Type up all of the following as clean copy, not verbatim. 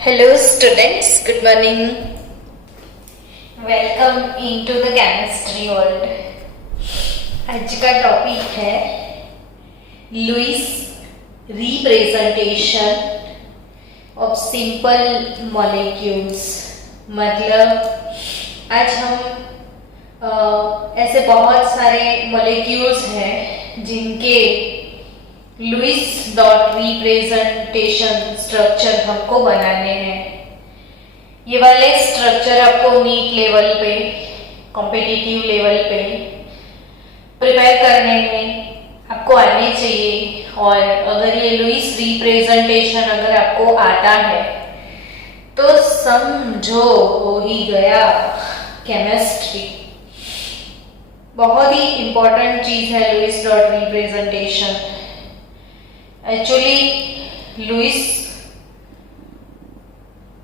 Hello students, good morning. Welcome into the chemistry world. आज का topic है Lewis representation of simple molecules. मतलब आज हम ऐसे बहुत सारे मॉलिक्यूल्स हैं जिनके लुईस डॉट रिप्रेजेंटेशन स्ट्रक्चर हमको बनाने हैं। ये वाले स्ट्रक्चर आपको नीट लेवल पे, कॉम्पिटिटिव लेवल पे प्रिपेयर करने में आपको आने चाहिए। और अगर ये लुईस रिप्रेजेंटेशन अगर आपको आता है तो समझो हो ही गया केमिस्ट्री। बहुत ही इंपॉर्टेंट चीज है Lewis dot representation. Actually Lewis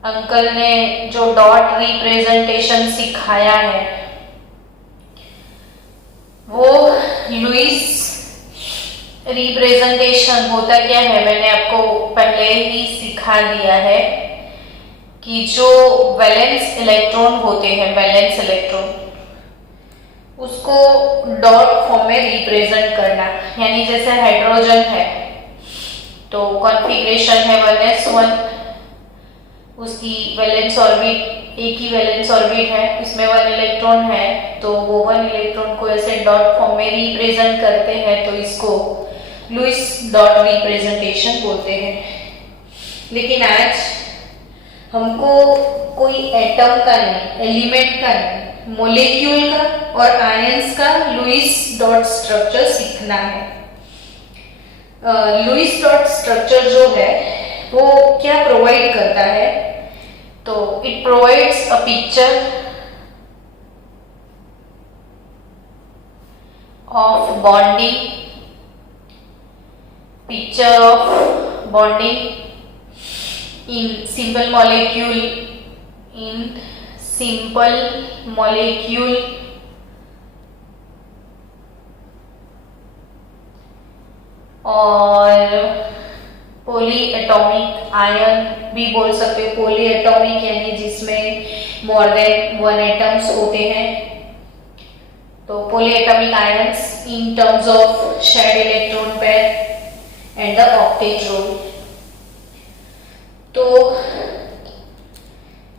uncle ने जो डॉट रिप्रेजेंटेशन सिखाया है वो लुईस रिप्रेजेंटेशन होता क्या है मैंने आपको पहले ही सिखा दिया है कि जो वैलेंस इलेक्ट्रॉन होते हैं, वैलेंस इलेक्ट्रॉन, उसको डॉट फॉर्म में रिप्रेजेंट करना। यानी जैसे हाइड्रोजन है तो कॉन्फ़िगरेशन है 1s1, उसकी वैलेंस ऑर्बिट एक ही वैलेंस ऑर्बिट है, उसमें 1 इलेक्ट्रॉन है, तो वो 1 इलेक्ट्रॉन को ऐसे डॉट फॉर्म में रिप्रेजेंट करते हैं, तो इसको लुईस डॉट रिप्रेजेंटेशन बोलते हैं। लेकिन आज हमको कोई एटम का नहीं, एलिमेंट का नहीं, मॉलिक्यूल का और आयंस का लुईस डॉट स्ट्रक्चर सीखना है। लुईस डॉट स्ट्रक्चर जो है वो क्या प्रोवाइड करता है, तो it provides a picture of bonding, picture of bonding in simple molecule और पॉली एटॉमिक आयन भी बोल सकते हो। पॉली एटॉमिक यानी जिसमें मोर देन 1 एटम्स होते हैं, तो poly atomic ions in terms of shared electron pair and the octet rule. तो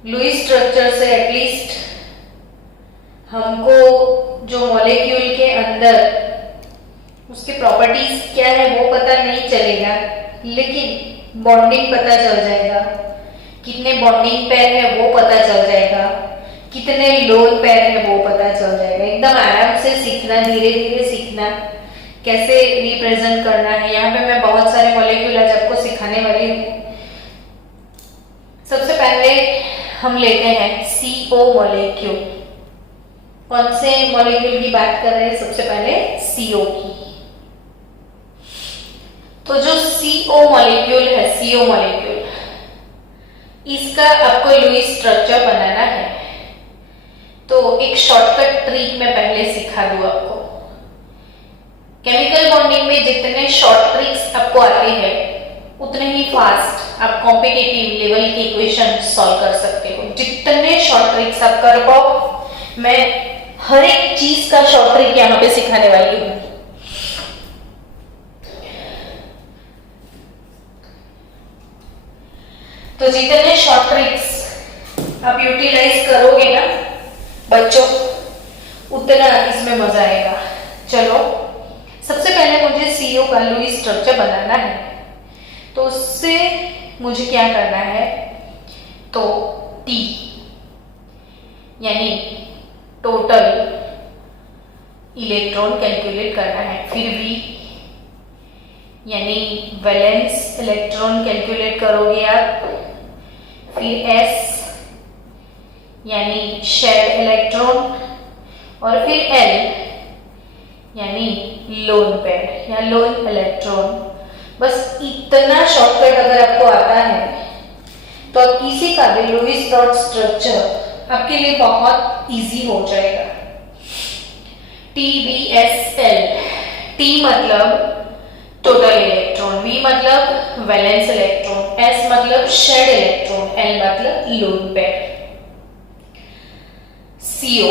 लुईस स्ट्रक्चर से एटलीस्ट हमको जो मॉलिक्यूल के अंदर उसकी प्रॉपर्टीज क्या है वो पता नहीं चलेगा, लेकिन बॉन्डिंग पता चल जाएगा। कितने बॉन्डिंग पेयर है वो पता चल जाएगा, कितने लोन पेयर है वो पता चल जाएगा। एकदम आराम से सीखना, धीरे धीरे सीखना कैसे रिप्रेजेंट करना है। यहाँ पे मैं बहुत सारे मॉलिक्यूल आज आपको सिखाने वाली हूँ। सबसे पहले हम लेते हैं CO मॉलिक्यूल। कौन से मॉलिक्यूल की बात कर रहे हैं? सबसे पहले CO की। तो जो CO मॉलिक्यूल है, CO मॉलिक्यूल, इसका आपको लुईस स्ट्रक्चर बनाना है। तो एक शॉर्टकट ट्रिक मैं पहले सिखा दूं आपको। केमिकल बॉन्डिंग में जितने शॉर्ट ट्रिक्स आपको आते हैं उतने ही फास्ट आप कॉम्पिटिटिव लेवल की इक्वेशन सॉल्व कर सकते हो। जितने शॉर्ट ट्रिक्स आप कर पाओ, मैं हर एक चीज का शॉर्ट ट्रिक यहाँ पे सिखाने वाली हूँ। तो जितने शॉर्ट ट्रिक्स आप यूटिलाइज करोगे ना बच्चों, उतना इसमें मजा आएगा। चलो, सबसे पहले मुझे CO का लुईस स्ट्रक्चर बनाना है। तो उससे मुझे क्या करना है, तो T यानी टोटल इलेक्ट्रॉन कैलकुलेट करना है। फिर V यानी वैलेंस इलेक्ट्रॉन कैलकुलेट करोगे आप। फिर S यानी शेयर्ड इलेक्ट्रॉन, और फिर L यानी लोन पेयर या लोन इलेक्ट्रॉन। बस इतना शॉर्टकट अगर आपको आता है तो आप किसी का भी लुईस डॉट स्ट्रक्चर आपके लिए बहुत इजी हो जाएगा। TBSL, T मतलब टोटल इलेक्ट्रॉन, V मतलब वैलेंस इलेक्ट्रॉन, S मतलब शेड इलेक्ट्रॉन, L मतलब लोन पेयर। CO।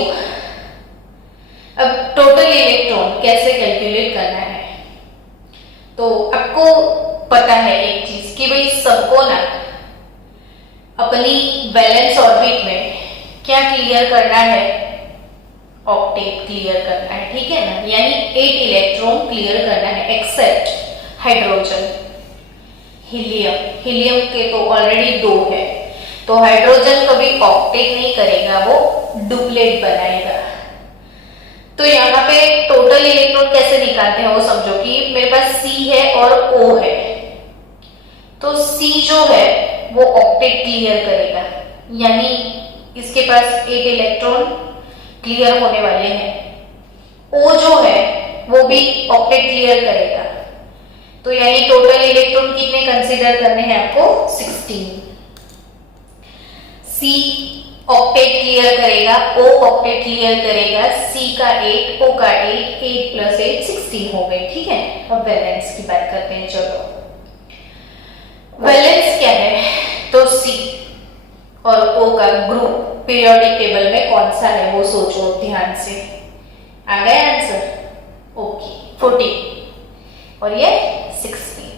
अब टोटल इलेक्ट्रॉन कैसे कैलकुलेट करना है, तो आपको पता है एक चीज कि भाई सबको ना अपनी वैलेंस ऑर्बिट में क्या क्लियर करना है, ऑक्टेट क्लियर करना है, ठीक है ना, यानी 8 इलेक्ट्रॉन क्लियर करना है एक्सेप्ट हाइड्रोजन। हीलियम के तो ऑलरेडी 2 है, तो हाइड्रोजन कभी ऑक्टेट नहीं करेगा, वो डुप्लेट बनाएगा। तो यहाँ पे टोटल इलेक्ट्रॉन कैसे निकालते हैं वो समझो कि मेरे पास C है और O है, तो C जो है वो ऑक्टेट क्लियर करेगा, यानी इसके पास 8 इलेक्ट्रॉन क्लियर होने वाले हैं। O जो है वो भी ऑक्टेट क्लियर करेगा, तो यानी टोटल इलेक्ट्रॉन कितने कंसीडर करने हैं आपको, 16। C ऑक्टेट क्लियर करेगा, O ऑक्टेट क्लियर करेगा, C का 8, O का 8, 8 प्लस 8 16 हो गए, ठीक है। अब वैलेंस की बात करते हैं, चलो वैलेंस क्या है, तो C और O का ग्रुप पीरियोडिक टेबल में कौन सा है वो सोचो ध्यान से। आ गया आंसर, ओके 14 और ये 16।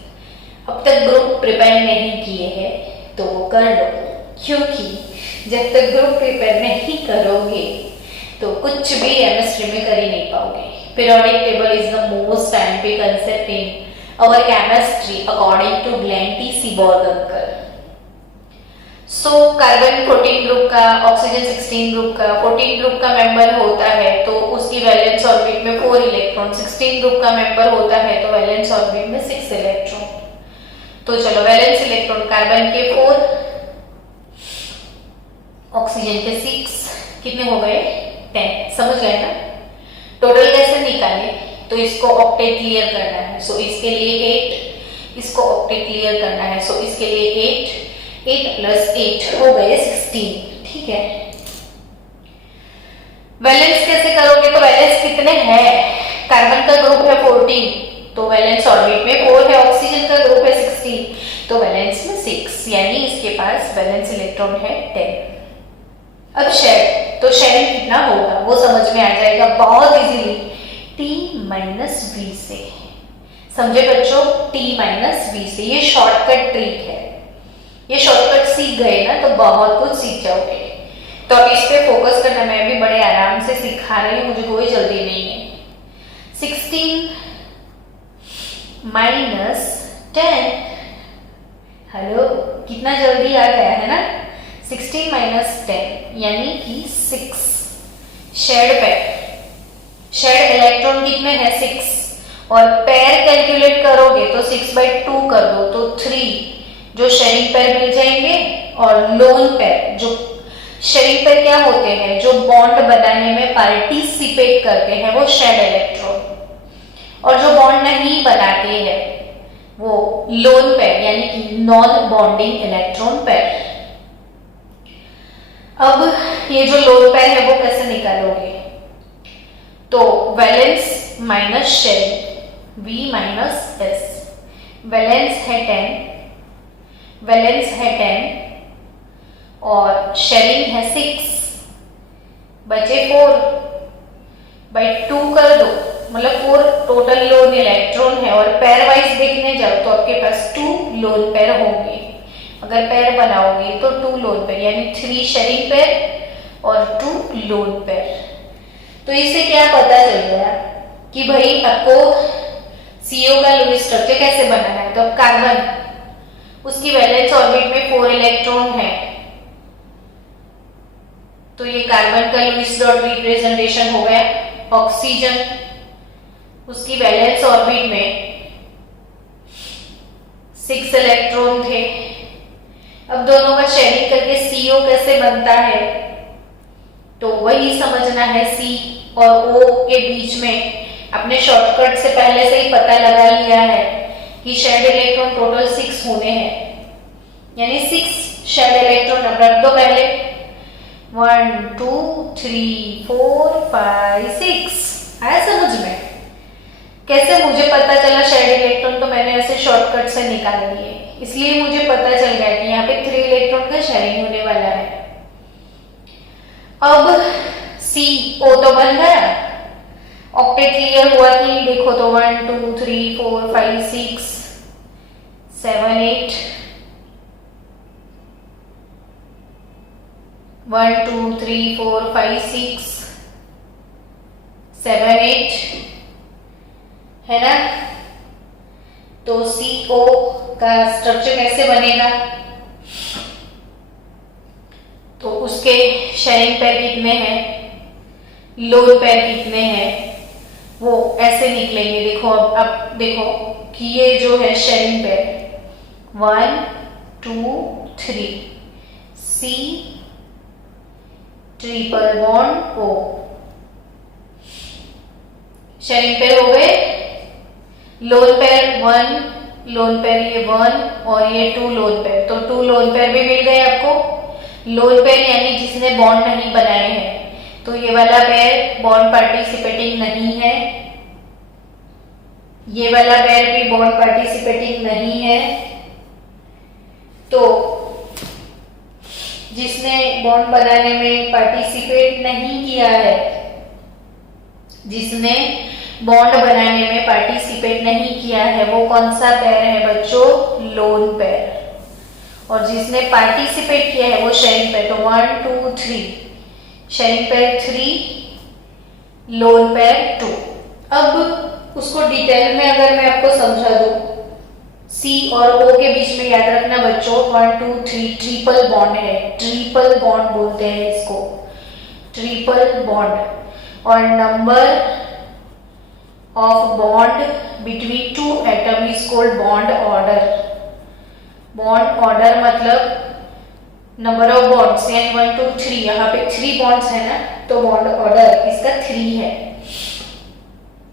अब तक ग्रुप प्रिपेयर नहीं किए हैं तो वो कर लो, क्योंकि जब तक ग्रुप प्रिपेयर नहीं करोगे तो कुछ भी केमिस्ट्री में कर ही नहीं पाओगे। Periodic table is the most time concept in our chemistry according to Glenn T. Seaborg uncle. So carbon 14 group का, ऑक्सीजन 16 ग्रुप का, 14 ग्रुप का मेंबर होता है तो उसकी वैलेंस ऑर्बिट में 4 इलेक्ट्रॉन, 16 ग्रुप का मेंबर होता है तो वैलेंस ऑर्बिट में 6 इलेक्ट्रॉन। तो चलो वैलेंस इलेक्ट्रॉन कार्बन के 4, ऑक्सीजन के 6, कितने हो गए 10, समझ गए ना। टोटल कैसे निकाले, तो इसको ऑक्टेट क्लियर करना है, सो इसके लिए 8, इसको ऑक्टेट क्लियर करना है, सो इसके लिए 8 प्लस 8 हो गए 16, ठीक है। वैलेंस कैसे करोगे, तो वैलेंस कितने हैं, कार्बन का ग्रुप है 14 तो वैलेंस ऑर्बिट में 4 है, ऑक्सीजन का ग्रुप है 16 तो वैलेंस में 6, यानी इसके पास वैलेंस इलेक्ट्रॉन है 10। अब शेड, तो शेडिंग कितना होगा वो समझ में आ जाएगा बहुत इजीली, T-V से। समझे बच्चों, T-V से, ये शॉर्टकट ट्रिक है, ये शॉर्टकट सीख गए ना तो बहुत कुछ सीख जाओगे। तो अब इस पे फोकस करना, मैं भी बड़े आराम से सिखा रही हूँ, मुझे कोई जल्दी नहीं है। 16 माइनस 10, हेलो कितना जल्दी आ गया है ना, 16 माइनस 10 यानी कि 6। शेड पेयर, शेड इलेक्ट्रॉन कितने हैं 6, और पेयर कैलकुलेट करोगे तो 6/2 कर दो तो 3 जो शेयरिंग पेयर मिल जाएंगे, और लोन पेयर, जो शेयरिंग पेयर क्या होते हैं, जो बॉन्ड बनाने में पार्टिसिपेट करते हैं वो शेड इलेक्ट्रॉन, और जो बॉन्ड नहीं बनाते हैं वो लोन पेयर यानी कि नॉन बॉन्डिंग इलेक्ट्रॉन पेयर। अब ये जो लोन पेयर है वो कैसे निकालोगे, तो valence minus sharing, V minus S, valence है 10, वैलेंस है 10 और शेयरिंग है 6, बचे 4/2 कर दो, मतलब 4 टोटल लोन इलेक्ट्रॉन है, और पेयर वाइज देखने जाओ तो आपके पास 2 लोन पेयर होंगे, अगर पेयर बनाओगे तो 2 लोन पेयर, यानी 3 शेयरिंग पेयर और 2 लोन पेयर। तो इससे क्या पता चल गया कि भाई आपको CO का लुईस स्ट्रक्चर कैसे बनाना है। तो अब कार्बन, उसकी वैलेंस ऑर्बिट में 4 इलेक्ट्रॉन है, तो ये कार्बन का लुईस डॉट रिप्रेजेंटेशन हो गया। ऑक्सीजन, उसकी वैलेंस ऑर्बिट में 6 इलेक्ट्रॉन थे। अब दोनों का शेयरिंग करके CO कैसे बनता है, तो वही समझना है। C और O के बीच में अपने शॉर्टकट से पहले से ही पता लगा लिया है कि शेड इलेक्ट्रॉन टोटल 6 होने हैं, यानी 6 शेड इलेक्ट्रॉन रख दो पहले, 1 2 3 4 5 6, आया समझ में। कैसे मुझे पता चला शेयर्ड इलेक्ट्रॉन, तो मैंने ऐसे शॉर्टकट से निकाल लिए, इसलिए मुझे पता चल गया कि यहाँ पे 3 इलेक्ट्रॉन का शेयरिंग होने वाला है। अब CO तो बन गया, ऑक्टेट क्लियर हुआ कि देखो तो 1 2 3 4 5 6 7 8 1 2 3 4 5 6 7 8 है ना। तो CO का स्ट्रक्चर कैसे बनेगा, तो उसके शेयरिंग पेयर कितने हैं, लोन पेयर कितने हैं, वो ऐसे निकलेंगे। देखो अब देखो कि ये जो है sharing pair 1 2 3 C triple bond O, sharing pair हो गए। लोन पेयर 1 लोन पेयर ये 1 और ये 2 लोन पेयर, तो 2 लोन पेयर भी मिल गए आपको। लोन पेयर यानी जिसने बॉन्ड नहीं बनाए हैं, तो ये वाला पेयर बॉन्ड पार्टिसिपेटिंग नहीं है, ये वाला पेयर भी बॉन्ड पार्टिसिपेटिंग नहीं है। तो जिसने बॉन्ड बनाने में पार्टिसिपेट नहीं किया है, जिसने बॉन्ड बनाने में पार्टिसिपेट नहीं किया है, वो कौन सा पेयर है बच्चों, लोन पेयर। और जिसने पार्टिसिपेट किया है वो शेयरिंग पेयर, तो 1 2 3 शेयरिंग पेयर 3 लोन पेयर 2। अब उसको डिटेल में अगर मैं आपको समझा दूं, C और O के बीच में याद रखना बच्चों 1 2 3 ट्रिपल बॉन्ड है, ट्रिपल बॉन्ड बोलते हैं इसको, ट्रिपल बॉन्ड। और number of bond between 2 atom is called bond order. Bond order मतलब नंबर ऑफ बॉन्ड्स, यानी 1 2 3, यहाँ पे 3 बॉन्ड्स है ना, तो बॉन्ड ऑर्डर इसका 3 है।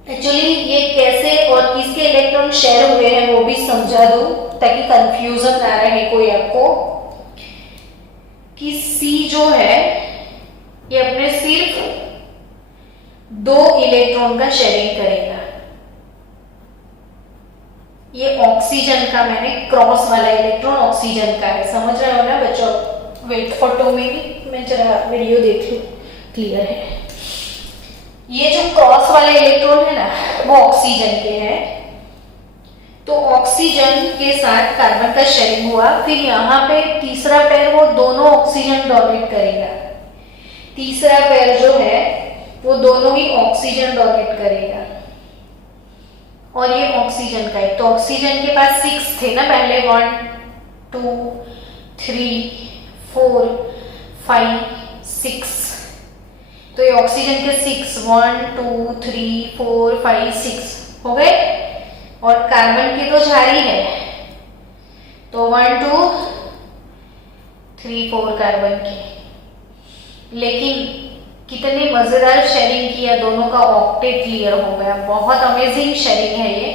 एक्चुअली ये कैसे और किसके इलेक्ट्रॉन शेयर हुए हैं वो भी समझा दूं, ताकि कंफ्यूजन ना रहे कोई आपको, कि C जो है ये अपने सिर्फ 2 इलेक्ट्रॉन का शेयरिंग करेगा। ये ऑक्सीजन का, मैंने क्रॉस वाला इलेक्ट्रॉन ऑक्सीजन का है, समझ रहे हो ना बच्चों। वेट फॉर 2 मिनट, मैं जरा वीडियो देख लूं, क्लियर है। ये जो क्रॉस वाले इलेक्ट्रॉन है ना, वो ऑक्सीजन के हैं। तो ऑक्सीजन के साथ कार्बन का शेयरिंग हुआ, फिर यहाँ पे तीसरा पेयर वो दोनों ऑक्सीजन डोनेट करेगा। तीसरा पेयर जो है वो दोनों ही ऑक्सीजन डोनेट करेगा, और ये ऑक्सीजन का है। तो ऑक्सीजन के पास 6 थे ना पहले, 1 2 3 4 5 6, तो ये ऑक्सीजन के 6 1 2 3 4 5 6 हो गए। और कार्बन की तो 4 ही है, तो 1 2 3 4 कार्बन की। लेकिन कितने मजेदार शेयरिंग किया, दोनों का ऑक्टेट क्लियर हो गया, बहुत अमेजिंग शेयरिंग है ये।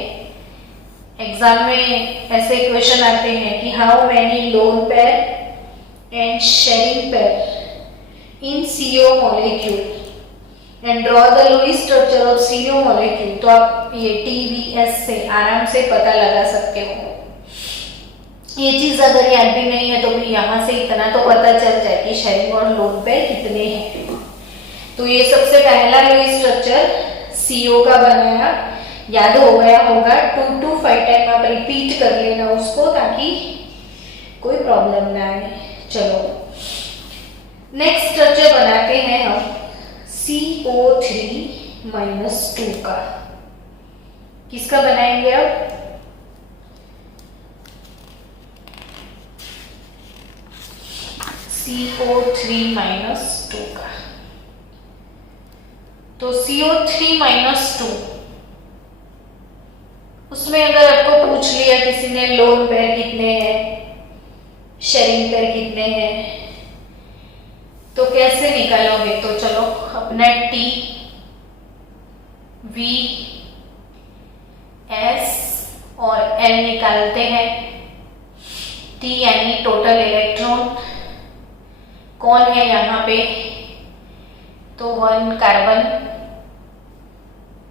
एग्जाम में ऐसे क्वेश्चन आते हैं कि how many lone pair and sharing pair in CO molecule and draw the Lewis structure of CO molecule. तो आप ये TVS से आराम से पता लगा सकते हो। ये चीज अगर याद भी नहीं है तो भी यहाँ से इतना तो पता चल जाए कि शेयरिंग और लोन पेयर कितने हैं। तो ये सबसे पहला लुईस स्ट्रक्चर CO का बनाया, याद हो गया होगा, 2 to 5 टाइम आप रिपीट कर लेना उसको, ताकि कोई प्रॉब्लम ना आए। चलो नेक्स्ट स्ट्रक्चर बनाते हैं हम CO3 - 2 का। किसका बनाएंगे अब, CO3 - 2 का। तो CO3 - 2, उसमें अगर आपको पूछ लिया किसी ने लोन पेयर कितने हैं, शेयरिंग पेयर कितने हैं, तो कैसे निकालोगे। तो चलो अपना T V S और L निकालते हैं। T यानी टोटल इलेक्ट्रॉन, कौन है यहाँ पे, तो 1 carbon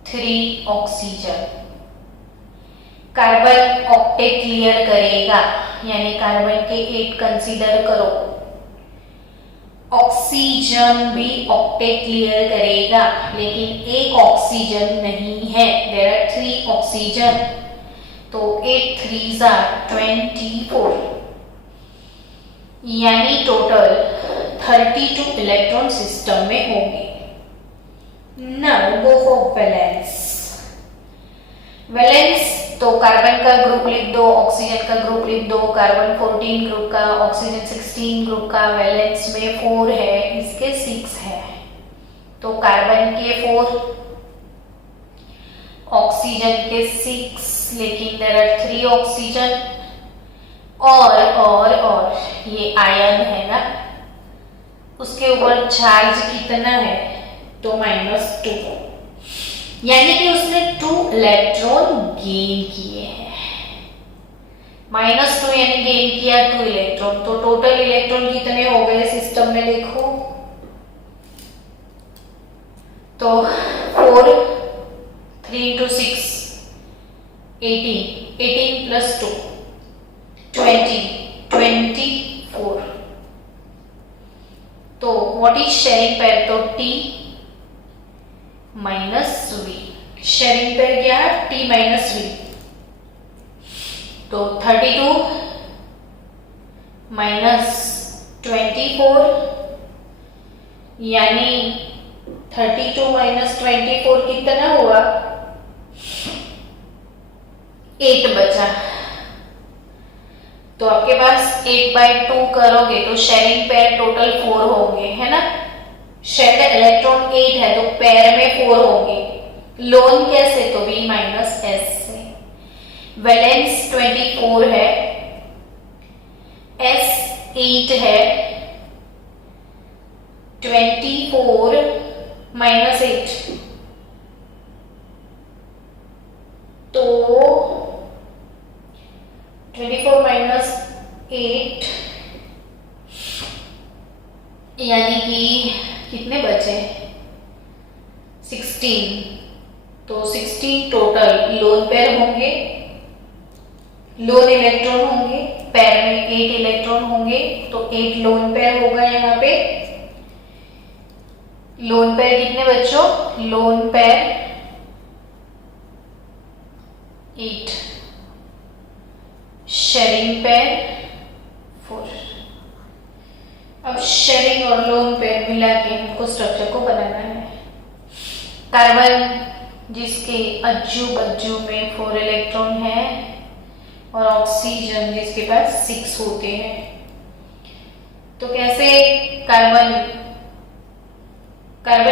3 oxygen. Carbon octet clear करेगा, यानी कार्बन के 8 कंसीडर करो। ऑक्सीजन भी ऑक्टेट क्लियर करेगा, लेकिन एक ऑक्सीजन नहीं है, देयर आर 3 ऑक्सीजन, तो 8 3s आर 24, यानी टोटल 32 इलेक्ट्रॉन सिस्टम में होंगे। Now go for valence. Valence तो कार्बन का ग्रुप लिख दो, ऑक्सीजन का ग्रुप लिख दो, कार्बन 14 ग्रुप का, ऑक्सीजन 16 ग्रुप का, वैलेंस में 4 है, इसके 6 है, तो कार्बन के 4, ऑक्सीजन के 6, लेकिन देयर आर 3 ऑक्सीजन, और ये आयन है ना, उसके ऊपर चार्ज कितना है, तो -2, यानी कि उसने 2 इलेक्ट्रॉन गेन किए हैं। -2 यानी गेन किया 2 इलेक्ट्रॉन, तो टोटल इलेक्ट्रॉन कितने हो गए सिस्टम में देखो, तो 4, 3 into 6 18, 18 plus 2 20, 24, तो व्हाट इज शेयरिंग पेयर, तो T -V, शेयरिंग पेयर क्या है, T -V, तो 32 -24, यानी 32 -24 कितना हुआ, 8 बचा, तो आपके पास 8/2 करोगे तो शेयरिंग पेयर टोटल 4 होंगे, है ना, शेयर इलेक्ट्रॉन 8 है तो पेयर में 4 होंगे, लोन कैसे, तो V - S से, वैलेंस 24 है, S 8 है, 24 - 8, तो 24 - 8 यानी कि कितने बचे, 16, तो 16 टोटल लोन पेयर होंगे, लोन इलेक्ट्रॉन होंगे, पेयर में 8 इलेक्ट्रॉन होंगे, तो 8 लोन पेयर होगा, यहाँ पे लोन पेयर कितने बच्चों, लोन पेयर 8, शेयरिंग पेयर 4। अब शेयरिंग और लोन पेयर मिला के हमको स्ट्रक्चर को बनाना है। कार्बन जिसके अज्जू बज्जू में 4 इलेक्ट्रॉन है, और ऑक्सीजन जिसके पास 6 होते हैं, तो कैसे कार्बन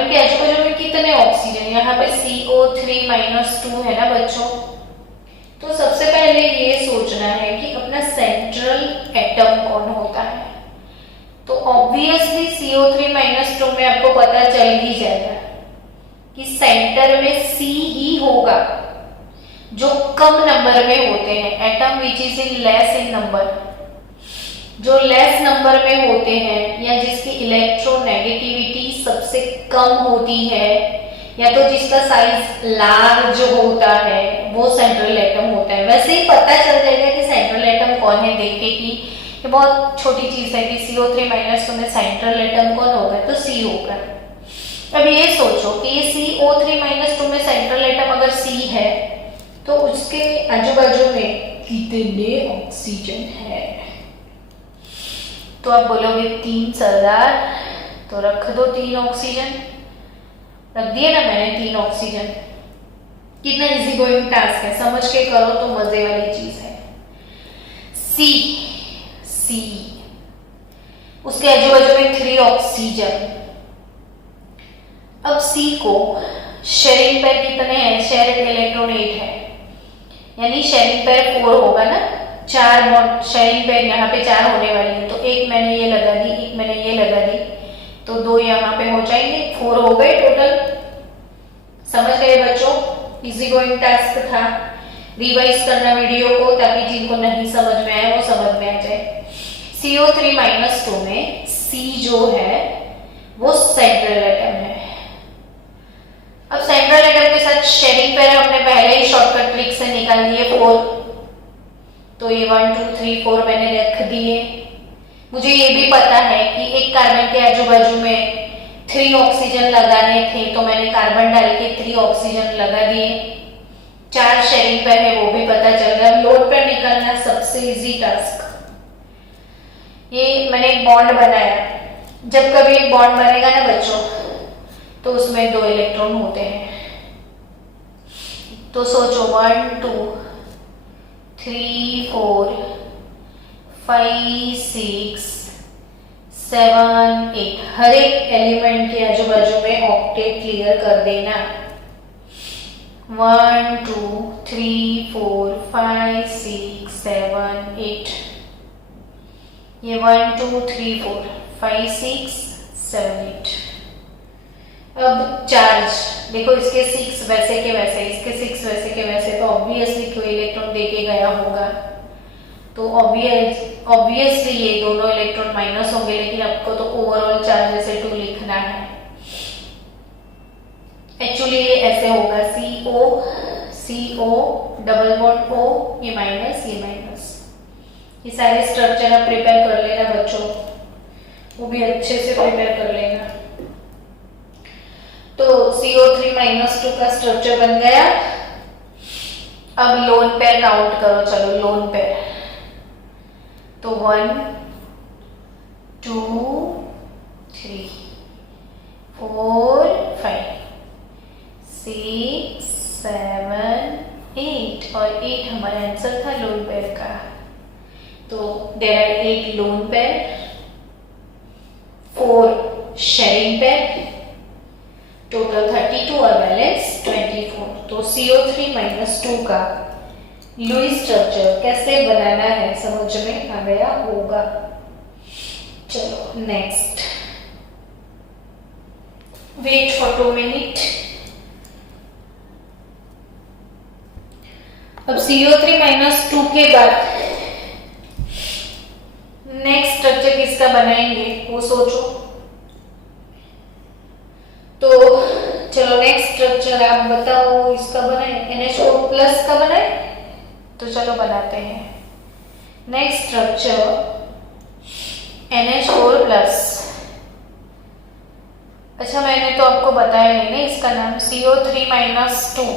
के आजू बाजू में कितने ऑक्सीजन, यहाँ पे CO3 -2 है ना बच्चों, तो सबसे पहले ये सोचना है कि अपना सेंट्रल एटम कौन होता है, तो ऑब्वियसली CO3 -2 में आपको पता चल ही जाएगा कि सेंटर में C ही होगा, जो कम नंबर में होते हैं, atom which is in less in number, जो लेस नंबर में होते हैं, या जिसकी इलेक्ट्रोनेगेटिविटी सबसे कम होती है, या तो जिसका साइज लार्ज होता है, वो सेंट्रल एटम होता है। वैसे ही पता चल जाएगा कि सेंट्रल एटम कौन है, देख के कि ये बहुत छोटी चीज है कि CO3 - में सेंट्रल एटम कौन होगा, तो C होगा। अब ये सोचो कि ये CO3 - में सेंट्रल एटम अगर C है, तो उसके आजू बाजू में कितने ऑक्सीजन है, तो आप बोलोगे 3 सरदार, तो रख दो 3 ऑक्सीजन, रख दिए ना मैंने 3 ऑक्सीजन। कितना इजी गोइंग टास्क है, समझ के करो तो मजे वाली चीज है। सी उसके आजू बाजू में 3 ऑक्सीजन। अब C को शेयरिंग पेयर कितने हैं, शेयरिंग इलेक्ट्रॉन 8 है, यानी शेयरिंग पेयर 4 होगा ना, 4 बॉन्ड शेयरिंग पेयर यहाँ पे 4 होने वाली है, तो एक मैंने ये लगा दी, एक मैंने ये लगा दी, तो 2 यहाँ पे हो जाएंगे, 4 हो गए टोटल। समझ गए बच्चों, इजी गोइंग टास्क था, रिवाइज करना वीडियो को ताकि जिनको नहीं समझ में आए वो समझ में आ जाए। CO3 -2 में C जो है वो सेंट्रल एटम है। अब सेंट्रल एटम के साथ शेयरिंग पेयर हमने पहले ही शॉर्टकट ट्रिक से निकाल दिए 4, तो ये 1 2 3 4 मैंने रख दिए। मुझे ये भी पता है कि एक कार्बन के आजू बाजू में 3 ऑक्सीजन लगाने थे, तो मैंने कार्बन डाल के 3 ऑक्सीजन लगा दिए। 4 शेयरिंग पेयर है वो भी पता चल गया। लोड पेयर निकालना सबसे इजी टास्क। ये मैंने एक बॉन्ड बनाया। जब कभी एक बॉन्ड बनेगा ना बच्चों, तो उसमें 2 इलेक्ट्रॉन होते हैं। तो सोचो 1 2 3 4 5 6 7 8, हर एक एलिमेंट के आजू बाजू में ऑक्टेट क्लियर कर देना। 1 2 3 4 5 6 7 8, ये 1 2 3 4 5 6 7 8। अब चार्ज देखो, इसके 6 वैसे के वैसे, इसके 6 वैसे के वैसे, तो ऑब्वियसली कोई इलेक्ट्रॉन देके गया होगा। तो ऑब्वियसली ये दोनों इलेक्ट्रॉन माइनस होंगे, लेकिन आपको तो ओवरऑल चार्ज जैसे 2 लिखना है। एक्चुअली ये ऐसे होगा, CO डबल बॉन्ड O, ये माइनस ये माइनस। ये सारे स्ट्रक्चर आप प्रिपेयर कर लेना बच्चों, वो भी अच्छे से प्रिपेयर कर लेना। तो CO3-2 का स्ट्रक्चर बन गया। अब लोन पेयर काउंट करो, चलो लोन पेयर। तो 1 2 3 4 5 6 7 8, और 8 हमारा आंसर था लोन पेयर का। तो there are 8 lone pair, 4 sharing pair, total 32 और बैलेंस 24। तो CO3-2 का लुईस स्ट्रक्चर कैसे बनाना है समझ में आ गया होगा। चलो नेक्स्ट, वेट फॉर 2 मिनट। अब CO3-2 के बाद नेक्स्ट स्ट्रक्चर किसका बनाएंगे वो सोचो। तो चलो नेक्स्ट स्ट्रक्चर आप बताओ, इसका बनाए NH4+ का बनाए, तो चलो बनाते हैं। Next structure NH4+। अच्छा मैंने तो आपको बताया नहीं ना इसका नाम, CO3-2।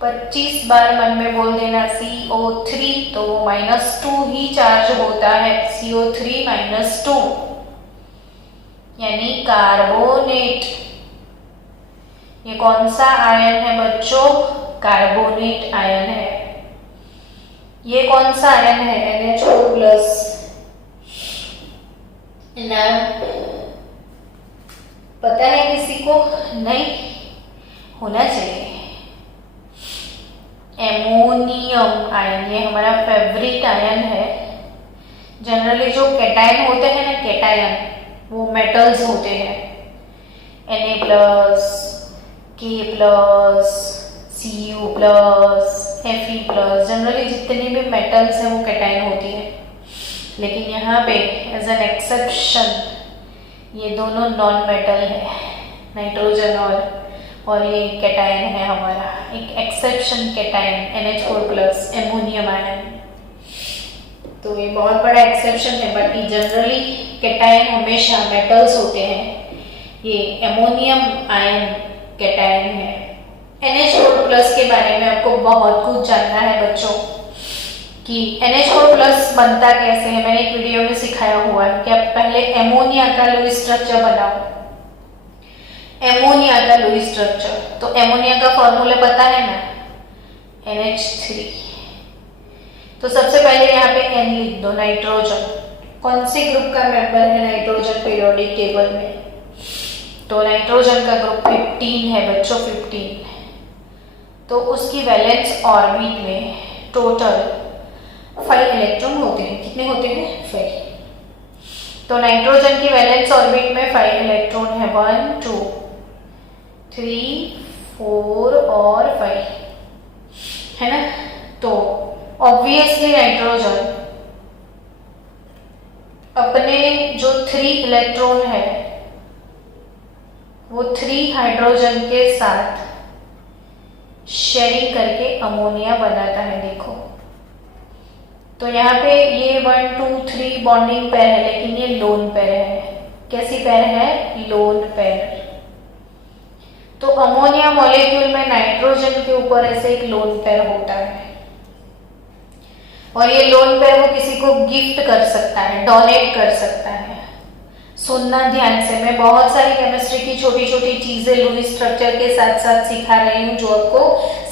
25 बार मन में बोल देना CO3, तो वो -2 ही चार्ज होता है। CO3-2 यानी कार्बोनेट। ये कौन सा आयन है बच्चों? कार्बोनेट आयन है। ये कौन सा आयन है? NH4+। नाम पता है किसी को? नहीं होना चाहिए। एमोनियम आयन, ये हमारा फेवरेट आयन है। जनरली जो कैटायन होते हैं ना, कैटायन वो मेटल्स होते हैं। Na+, K+, Cu+, Fe+, generally जितनी भी मेटल्स हैं वो कैटायन होती है। लेकिन यहाँ पे एज एन एक्सेप्शन ये दोनों नॉन मेटल है, नाइट्रोजन और ये कैटायन है हमारा, एक exception cation NH4+, ammonium ion. तो ये बहुत बड़ा एक्सेप्शन है, बट जनरली कैटायन हमेशा मेटल्स होते हैं। ये एमोनियम आयन कैटायन है। NH4+ के बारे में आपको बहुत कुछ जानना है बच्चों, कि NH4+ बनता कैसे है। मैंने एक वीडियो में सिखाया हुआ है कि आप पहले एमोनिया का लुईस स्ट्रक्चर बनाओ। एमोनिया का लुईस स्ट्रक्चर, तो एमोनिया का फॉर्मूला पता है ना, NH3। तो सबसे पहले यहाँ पे N लिख दो, नाइट्रोजन। कौन से ग्रुप का मेंबर है नाइट्रोजन पीरियोडिक टेबल में? तो नाइट्रोजन का ग्रुप 15 है बच्चों, 15। तो उसकी वैलेंस ऑर्बिट में टोटल 5 इलेक्ट्रॉन होते हैं। कितने होते हैं? 5। तो नाइट्रोजन की वैलेंस ऑर्बिट में 5 इलेक्ट्रॉन है, 1 2 3 4 और 5 है ना। तो ऑब्वियसली नाइट्रोजन अपने जो 3 इलेक्ट्रॉन है वो 3 हाइड्रोजन के साथ शेयरिंग करके अमोनिया बनाता है। देखो तो यहाँ पे ये 1 2 3 बॉन्डिंग पेयर है, लेकिन ये लोन पेयर है। कैसी पेयर है? Lone pair. तो अमोनिया मॉलिक्यूल में नाइट्रोजन के ऊपर ऐसे एक लोन पेयर होता है, और ये लोन पेयर वो किसी को गिफ्ट कर सकता है, डोनेट कर सकता है। सुनना ध्यान से, मैं बहुत सारी केमिस्ट्री की छोटी छोटी चीजें लुईस स्ट्रक्चर के साथ साथ सिखा रही हूँ, जो आपको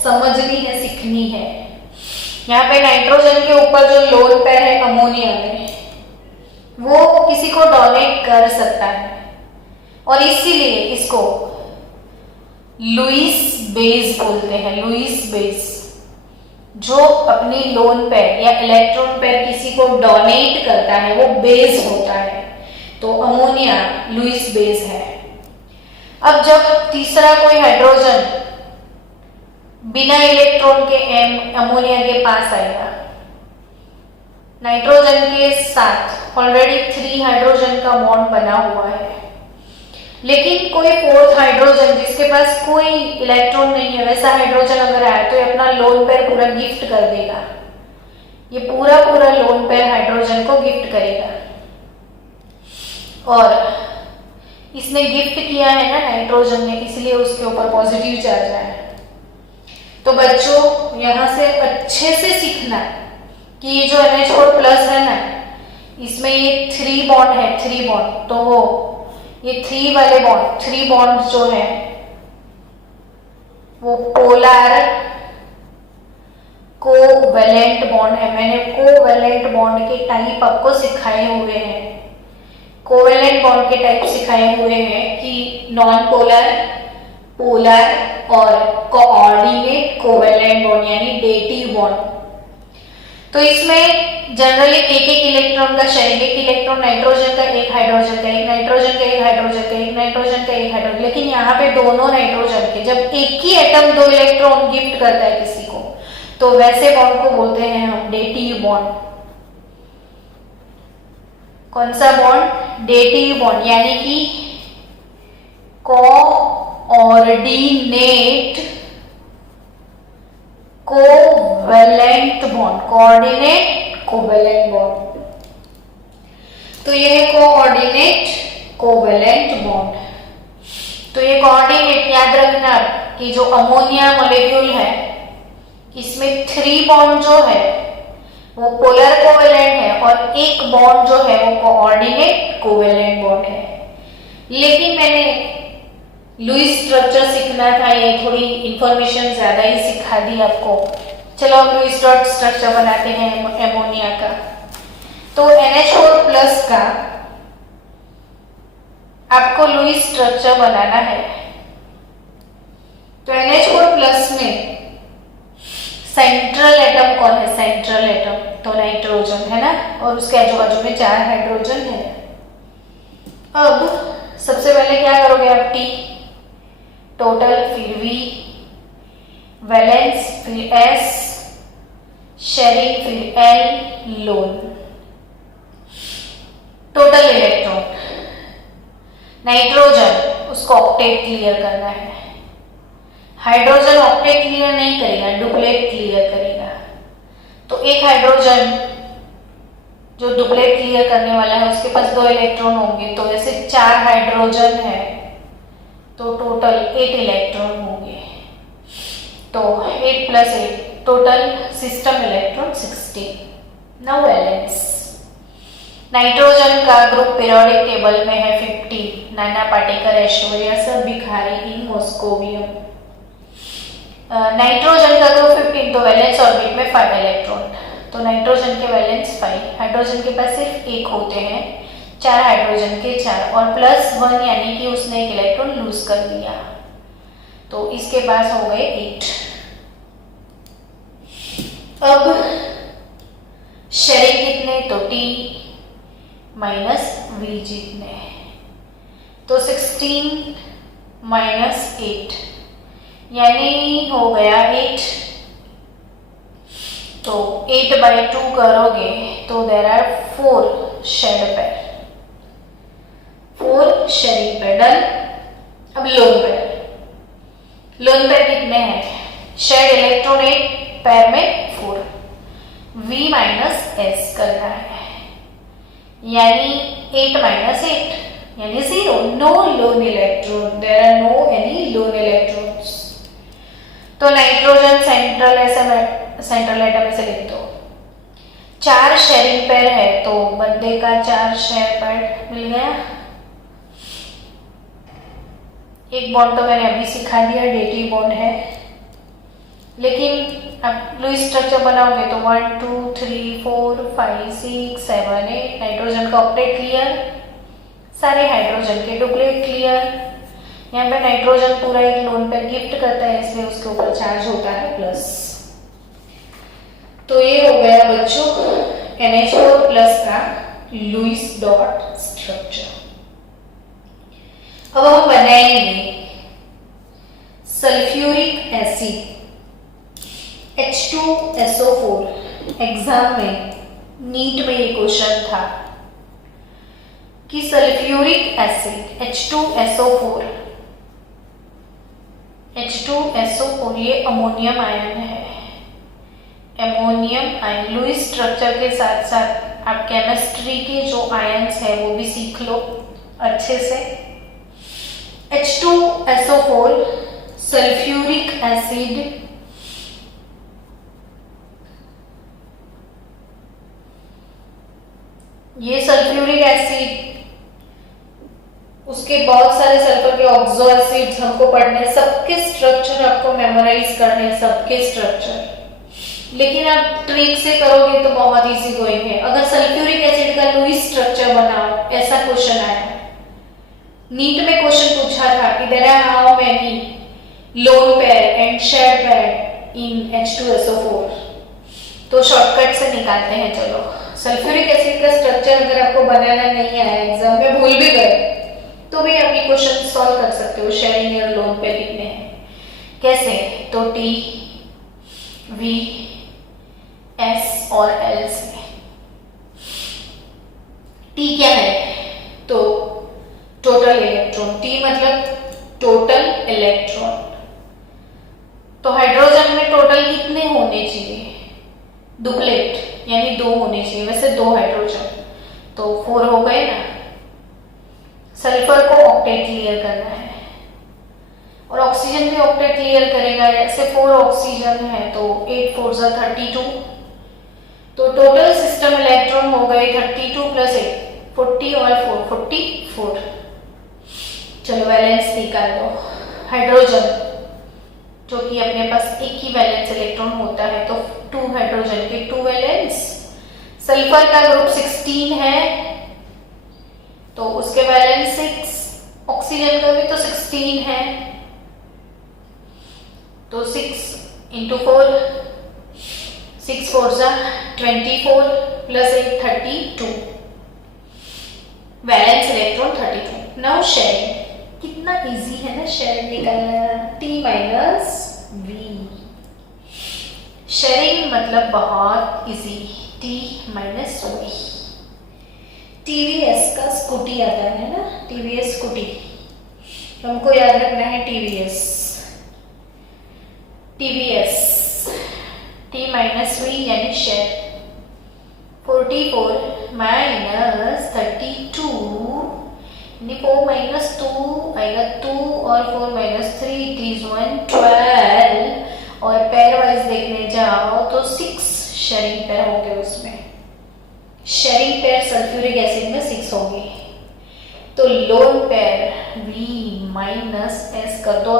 समझनी है, सीखनी है। यहाँ पे नाइट्रोजन के ऊपर जो लोन पेयर है अमोनिया में, वो किसी को डोनेट कर सकता है, और इसीलिए इसको लुईस बेस बोलते हैं। लुईस बेस जो अपनी लोन पेयर या इलेक्ट्रॉन पेयर किसी को डोनेट करता है, वो बेस होता है। तो अमोनिया लुईस बेस है। अब जब तीसरा कोई हाइड्रोजन बिना इलेक्ट्रॉन के अमोनिया के पास आएगा, नाइट्रोजन के साथ ऑलरेडी 3 हाइड्रोजन का बॉन्ड बना हुआ है, लेकिन कोई 4th हाइड्रोजन जिसके पास कोई इलेक्ट्रॉन नहीं है, वैसा हाइड्रोजन अगर आए तो ये अपना लोन पेयर पूरा गिफ्ट कर देगा। ये पूरा लोन पेयर हाइड्रोजन को गिफ्ट करेगा, और इसने गिफ्ट किया है ना नाइट्रोजन ने, इसलिए उसके ऊपर पॉजिटिव चार्ज आया। तो बच्चों यहां से अच्छे से सीखना कि ये जो NH4 प्लस है ना, इसमें ये 3 बॉन्ड है, 3 बॉन्ड। तो वो ये 3 वाले बॉन्ड, 3 बॉन्ड जो है वो पोलर कोवैलेंट बॉन्ड है। मैंने कोवैलेंट बॉन्ड के टाइप आपको सिखाए हुए हैं, कोवैलेंट बॉन्ड के टाइप सिखाए हुए हैं कि नॉन पोलर, पोलर और कोऑर्डिनेट कोवैलेंट बॉन्ड यानी डेटिव बॉन्ड। तो इसमें जनरली एक इलेक्ट्रॉन का शेयरिंग, एक इलेक्ट्रॉन नाइट्रोजन का, एक हाइड्रोजन का, एक नाइट्रोजन का, एक हाइड्रोजन का, एक नाइट्रोजन का, एक हाइड्रोजन। लेकिन यहाँ पे दोनों नाइट्रोजन के, जब एक ही एटम 2 इलेक्ट्रॉन गिफ्ट करता है किसी को, तो वैसे बॉन्ड को बोलते हैं हम डेटिव बॉन्ड। कौन सा बॉन्ड? डेटिव बॉन्ड, यानी कि coordinate covalent bond, coordinate covalent bond. तो ये है कोऑर्डिनेट कोवैलेंट बॉन्ड। तो ये कोऑर्डिनेट याद रखना कि जो अमोनिया मॉलिक्यूल है, इसमें 3 बॉन्ड जो है वो पोलर कोवैलेंट है, और एक बॉन्ड जो है वो कोऑर्डिनेट कोवैलेंट बॉन्ड है। लेकिन मैंने लुईस स्ट्रक्चर सीखना था, ये थोड़ी इंफॉर्मेशन ज्यादा ही सिखा दी आपको। चलो अब लुईस स्ट्रक्चर बनाते हैं एमोनिया का। तो NH4 प्लस का आपको लुईस स्ट्रक्चर बनाना है। तो NH4 प्लस में सेंट्रल एटम कौन है? सेंट्रल एटम तो नाइट्रोजन है ना, और उसके आजू बाजू में 4 हाइड्रोजन है। अब सबसे पहले क्या करोगे आप? T टोटल, फिर V वैलेंस, फिर S शेयरिंग, फिर L loan. Total electron nitrogen उसको ऑक्टेट क्लियर करना है, हाइड्रोजन ऑक्टेट क्लियर नहीं करेगा, डुप्लेट क्लियर करेगा। तो एक हाइड्रोजन जो डुप्लेट क्लियर करने वाला है उसके पास 2 इलेक्ट्रॉन होंगे, तो ऐसे 4 हाइड्रोजन है, तो टोटल 8 इलेक्ट्रॉन होंगे। तो 8 + 8 total system electron 16। Now valence. Nitrogen का ग्रुप पीरियोडिक टेबल में है 50, नाना पाटेकर, ऐश्वर्या, सब भिखारी इन मॉस्कोवियम। नाइट्रोजन का ग्रुप 15, तो वैलेंस ऑर्बिट में 5 इलेक्ट्रॉन। तो नाइट्रोजन के वैलेंस 5, हाइड्रोजन के पास सिर्फ 1 होते हैं, 4 हाइड्रोजन के 4, और +1 यानी कि उसने 1 इलेक्ट्रॉन लूज कर दिया, तो इसके पास हो गए 8। अब शेयरिंग कितने? तो T - V जितने, तो 16 - 8 यानी हो गया 8। तो 8/2 करोगे तो there are 4 shared pair, 4 sharing pair. Done. अब लोन पेयर, लोन पेयर कितने हैं? शेयर्ड इलेक्ट्रॉन एक पैर में 4, V माइनस एस करना है, यानी 8 माइनस 8 यानी 0, no lone electron, there are no any lone electrons. तो नाइट्रोजन सेंट्रल एटम में से लिख दो। 4 शेयरिंग पेयर है तो बंदे का 4 शेयर पेयर मिल गया। एक बॉन्ड तो मैंने अभी सिखा दिया, डेटिव बॉन्ड है, लेकिन अब लुईस स्ट्रक्चर बनाओगे तो 1 2 3 4 5 6 7 8 नाइट्रोजन का ऑक्टेट क्लियर, सारे हाइड्रोजन के डुप्लेट क्लियर। यहाँ पे नाइट्रोजन पूरा एक लोन पेयर गिफ्ट करता है, इसलिए उसके ऊपर चार्ज होता है प्लस। तो ये हो गया बच्चों NH4 प्लस का लुईस डॉट स्ट्रक्चर। अब हम बनाएंगे सल्फ्यूरिक एसिड H2SO4। एग्जाम में नीट में ये क्वेश्चन था कि सल्फ्यूरिक एसिड H2SO4 ये अमोनियम आयन है, अमोनियम आयन। लुईस स्ट्रक्चर के साथ साथ आप केमिस्ट्री के जो आयन्स है वो भी सीख लो अच्छे से। H2SO4 सल्फ्यूरिक एसिड ये सल्फ्यूरिक एसिड, उसके बहुत सारे सल्फर के ऑक्सो एसिड्स हमको पढ़ने, सबके स्ट्रक्चर आपको मेमोराइज करने, सबके स्ट्रक्चर। लेकिन आप ट्रिक से करोगे तो बहुत इजी गोइंग है। अगर सल्फ्यूरिक एसिड का लुईस स्ट्रक्चर बनाओ, ऐसा क्वेश्चन आया नीट में, क्वेश्चन पूछा था कि there are how many lone pair and share pair in H2SO4, तो शॉर्टकट से निकालते हैं। चलो, सल्फ्यूरिक एसिड का स्ट्रक्चर अगर आपको बनाना नहीं आया, एग्जाम में भूल भी गए, तो भी आप ये क्वेश्चन सॉल्व कर सकते हो। शेयरिंग और लोन पे कितने हैं, कैसे? तो T, V, S और L से। T क्या है? तो टोटल इलेक्ट्रॉन, T मतलब टोटल इलेक्ट्रॉन। तो हाइड्रोजन में टोटल कितने होने चाहिए? डुप्लेट, यानी 2 होने चाहिए, वैसे 2 हाइड्रोजन, तो 4 हो गए ना। सल्फर को ऑक्टेट क्लियर करना है, और ऑक्सीजन भी ऑक्टेट क्लियर करेगा। ऐसे 4 ऑक्सीजन है तो 8 4 जा 32, तो टोटल सिस्टम इलेक्ट्रॉन हो गए 32 प्लस 8 40 और 4 44। चलो वैलेंस निकाल दो। हाइड्रोजन जो कि अपने पास एक ही वैलेंस इलेक्ट्रॉन होता है, तो 2 हाइड्रोजन के 2 वैलेंस। सल्फर का ग्रुप 16 है तो उसके वैलेंस 6, ऑक्सीजन का भी तो 16 है, तो 6 इंटू 4, 6 4 जा 24 plus 8 32, valence electron 32। Now sharing, कितना इजी है ना शेयरिंग निकालना, T माइनस V। शेयरिंग मतलब बहुत easy, T minus V। TVS का स्कूटी आता है ना, TVS स्कूटी, हमको याद रखना है TVS T माइनस V यानी शेयर। 44 माइनस 32 यानी 4 माइनस 2 आएगा 2 और 4 माइनस 3 इट इज 1 12, और पेयर वाइज देखने जाओ तो 6 शेयरिंग पेयर होंगे उसमें। शेयरिंग पेयर सल्फ्यूरिक एसिड में 6 होंगे, तो lone pair V minus S कर दो।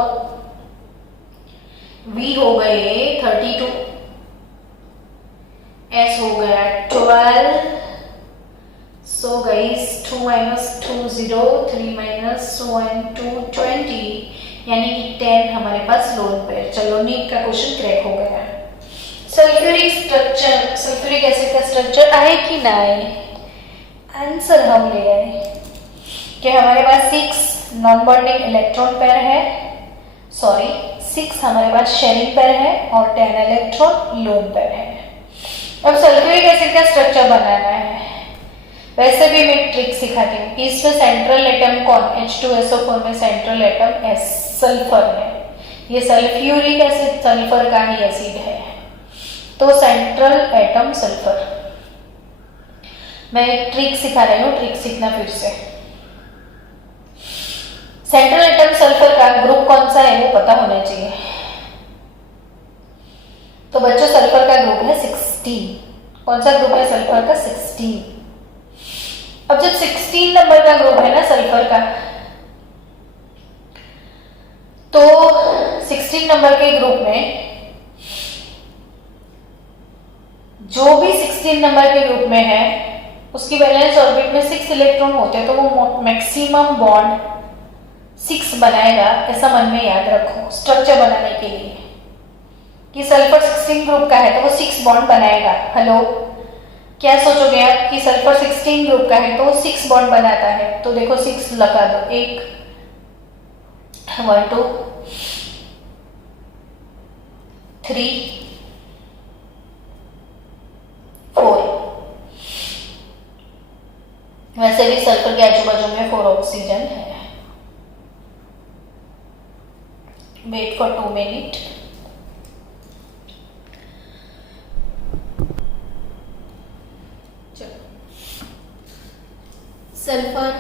V हो गए 32, S हो गया 12, सो गाइस 2 माइनस 2 0, 3 माइनस 1 2 20, यानी कि 10 हमारे पास लोन पेयर। चलो नीट का क्वेश्चन क्रैक हो गया। सल्फ्यूरिक स्ट्रक्चर, सल्फ्यूरिक एसिड का स्ट्रक्चर आए कि ना आए, आंसर हम ले आए कि हमारे पास 6 नॉन बॉन्डिंग इलेक्ट्रॉन पेयर है, सॉरी 6 हमारे पास शेयरिंग पेयर है और 10 इलेक्ट्रॉन लोन पेयर है। अब सल्फ्यूरिक एसिड का स्ट्रक्चर बनाना है। वैसे भी मैं ट्रिक सिखाती हूँ कि इसमें सेंट्रल एटम कौन, H2SO4 में सेंट्रल एटम S सल्फर है, ये सल्फ्यूरिक एसिड सल्फर का ही एसिड है। तो सेंट्रल एटम सल्फर। मैं एक ट्रिक सिखा रही हूँ, ट्रिक सीखना फिर से। सेंट्रल एटम सल्फर का ग्रुप कौन सा है वो पता होना चाहिए। तो बच्चों सल्फर का ग्रुप है 16। कौन सा ग्रुप है सल्फर का? 16। अब जब 16 नंबर का ग्रुप है ना सल्फर का, तो 16 नंबर के ग्रुप में जो भी 16 नंबर के ग्रुप में है उसकी वैलेंस ऑर्बिट में 6 इलेक्ट्रॉन होते हैं, तो वो मैक्सिमम बॉन्ड 6 बनाएगा। ऐसा मन में याद रखो स्ट्रक्चर बनाने के लिए कि सल्फर 16 ग्रुप का है तो वो 6 बॉन्ड बनाएगा। हेलो, क्या सोचोगे आप कि सल्फर 16 ग्रुप का है तो वो 6 बॉन्ड बनाता है? तो देखो 6 लगा दो, 1 1 2 3 4। वैसे भी सल्फर के आजू बाजू में 4 ऑक्सीजन है। Wait for 2 minute. सल्फर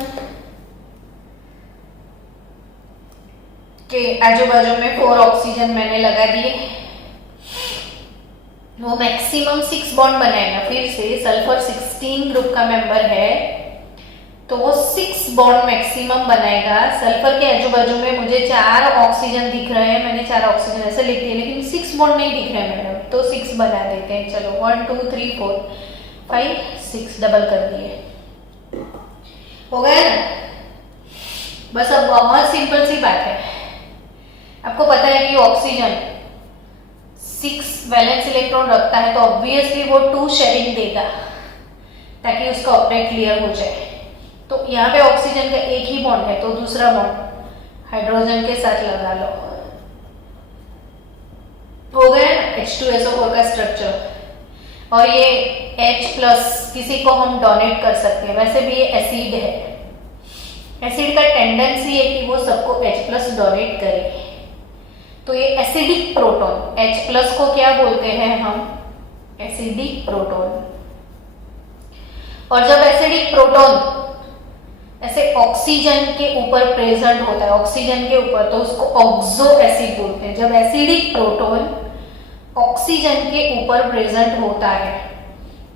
के आजू बाजू में 4 ऑक्सीजन मैंने लगा दिए, वो मैक्सिमम 6 बॉन्ड बनाएगा। फिर से सल्फर 16 ग्रुप का मेंबर है तो वो 6 बॉन्ड मैक्सिमम बनाएगा। सल्फर के आजू बाजू में मुझे 4 ऑक्सीजन दिख रहे हैं, मैंने 4 ऑक्सीजन ऐसे लिख दिए, लेकिन 6 बॉन्ड नहीं दिख रहे मैडम, तो 6 बना देते हैं। चलो 1 2 3 4 5 6 डबल कर दिए, हो गया ना। बस अब बहुत सिंपल सी बात है, आपको पता है कि ऑक्सीजन 6 वैलेंस इलेक्ट्रॉन रखता है तो ऑब्वियसली वो 2 शेयरिंग देगा ताकि उसका ऑक्टेट क्लियर हो जाए। तो यहाँ पे ऑक्सीजन का एक ही बॉन्ड है तो दूसरा बॉन्ड हाइड्रोजन के साथ लगा लो, हो गया ना H2SO4 का स्ट्रक्चर। और ये H+ किसी को हम डोनेट कर सकते हैं, वैसे भी ये एसिड है, एसिड का टेंडेंसी है कि वो सबको H+ डोनेट करे। तो ये एसिडिक प्रोटॉन, H+ को क्या बोलते हैं हम? Acidic proton. और जब एसिडिक प्रोटॉन ऐसे ऑक्सीजन के ऊपर प्रेजेंट होता है, ऑक्सीजन के ऊपर, तो उसको ऑक्सो एसिड बोलते हैं। जब एसिडिक प्रोटॉन ऑक्सीजन के ऊपर प्रेजेंट होता है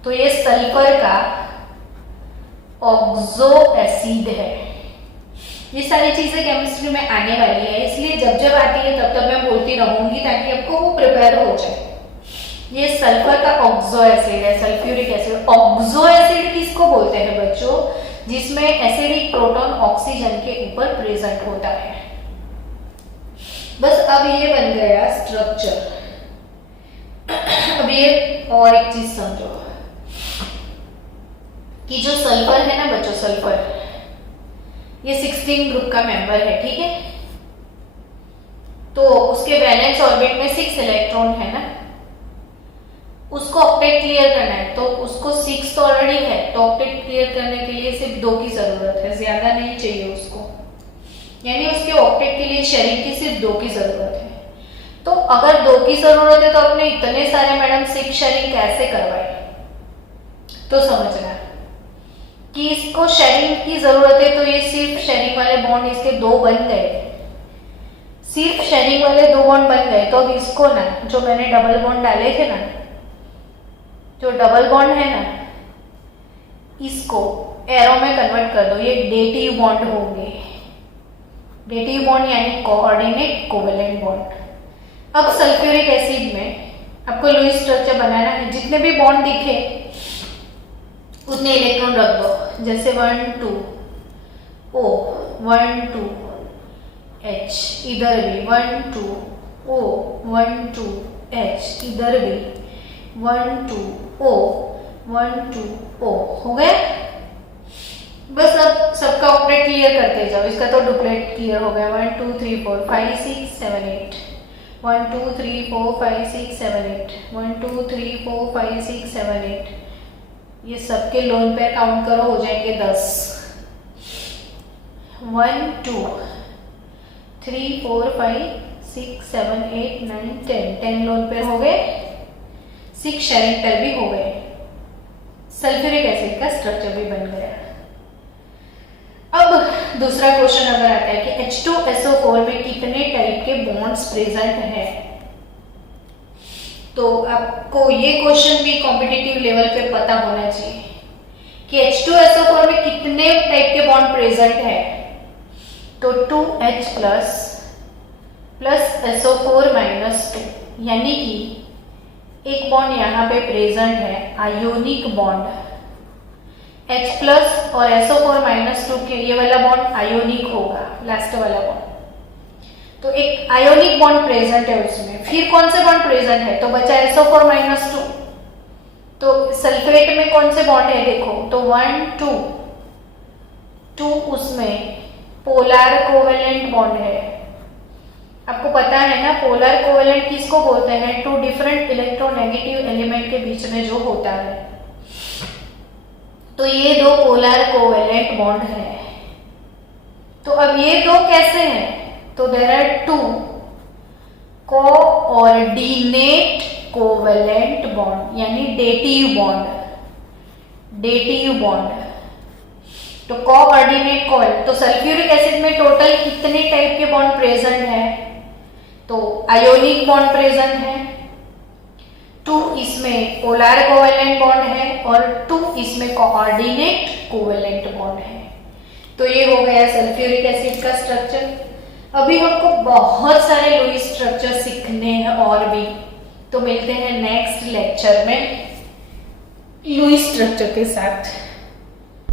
तो ये सल्फर का ऑक्सो एसिड है। ये सारी चीजें केमिस्ट्री में आने वाली है, इसलिए जब जब आती है तब तब मैं बोलती रहूंगी ताकि आपको वो प्रिपेयर हो जाए। ये सल्फर का ऑक्सो एसिड है, सल्फ्यूरिक एसिड। ऑक्सो एसिड किसको बोलते हैं बच्चों? जिसमें एसिडिक प्रोटॉन ऑक्सीजन के ऊपर प्रेजेंट होता है। बस अब ये बन गया स्ट्रक्चर। अब ये और एक चीज समझो कि जो सल्फर है ना बच्चों, सल्फर ये 16 ग्रुप का मेंबर है, ठीक है। तो उसके वैलेंस ऑर्बिट में 6 इलेक्ट्रॉन है ना, उसको ऑक्टेट क्लियर करना है। तो उसको 6 तो ऑलरेडी है, तो ऑक्टेट क्लियर करने के लिए सिर्फ 2 की जरूरत है, ज्यादा नहीं चाहिए उसको। यानी उसके ऑक्टेट के लिए शेयरिंग की सिर्फ 2 की जरूरत है। तो अगर 2 की जरूरत है तो आपने इतने सारे मैडम 6 शेयरिंग कैसे करवाए? तो समझना कि इसको शेयरिंग की जरूरत है, तो ये सिर्फ शेयरिंग वाले बॉन्ड इसके 2 बन गए, सिर्फ शेयरिंग वाले 2 बॉन्ड बन गए। तो अब इसको ना, जो मैंने डबल बॉन्ड डाले थे ना, जो डबल बॉन्ड है ना, इसको एरो में कन्वर्ट कर दो, ये डेटिव बॉन्ड होंगे। डेटिव बॉन्ड यानी कोऑर्डिनेट कोवेलेंट बॉन्ड। अब सल्फ्यूरिक एसिड में आपको लुईस स्ट्रक्चर बनाना है, जितने भी बॉन्ड दिखे उतने इलेक्ट्रॉन रख दो। जैसे 1 2 O 1 2 H, इधर भी 1 2 O 1 2 H, इधर भी 1 2 O 1 2 O, हो गया। बस अब सबका ऑक्टेट क्लियर करते जाओ। इसका तो डुप्लेट क्लियर हो गया। 1 2 3 4 5 6 7 8 1 2 3 4 5 6 7 8 1 2 3 4 5 6 7 8। ये सबके लोन पे काउंट करो, हो जाएंगे 10। 1 2 3 4 5 6 7 8 9 10 लोन पेयर हो गए, 6 शेयरिंग पेयर भी हो गए, सल्फ्यूरिक एसिड का स्ट्रक्चर भी बन गया। अब दूसरा क्वेश्चन अगर आता है कि H2SO4 में कितने टाइप के बॉन्ड्स प्रेजेंट है, तो आपको ये क्वेश्चन भी कॉम्पिटिटिव लेवल पे पता होना चाहिए कि H2SO4 में कितने टाइप के बॉन्ड प्रेजेंट है। तो 2H प्लस SO4 माइनस 2, यानी कि एक बॉन्ड यहाँ पे प्रेजेंट है आयोनिक बॉन्ड, H प्लस और SO4 माइनस 2 के ये वाला बॉन्ड आयोनिक होगा, लास्ट वाला बॉन्ड। तो एक आयोनिक बॉन्ड प्रेजेंट है उसमें, फिर कौन से बॉन्ड प्रेजेंट है, तो बचा SO4 माइनस 2। तो सल्फेट में कौन से बॉन्ड है देखो, तो 1 2 उसमें पोलर कोवेलेंट बॉन्ड है। आपको पता है ना पोलर कोवेलेंट किसको बोलते हैं, टू डिफरेंट इलेक्ट्रोनेगेटिव एलिमेंट के बीच में जो होता है। तो ये दो पोलर कोवेलेंट बॉन्ड है। तो अब ये दो कैसे हैं, तो there are 2 coordinate covalent bond, यानी डेटिव बॉन्ड। तो कोऑर्डिनेट कोवेलेंट, तो सल्फ्यूरिक एसिड में टोटल कितने टाइप के बॉन्ड प्रेजेंट है, तो आयोनिक बॉन्ड प्रेजेंट है, 2 इसमें पोलर कोवेलेंट बॉन्ड है और 2 इसमें कोऑर्डिनेट कोवेलेंट बॉन्ड है। तो ये हो गया सल्फ्यूरिक एसिड का स्ट्रक्चर। अभी हमको बहुत सारे लुईस स्ट्रक्चर सीखने हैं और भी, तो मिलते हैं नेक्स्ट लेक्चर में लुईस स्ट्रक्चर के साथ।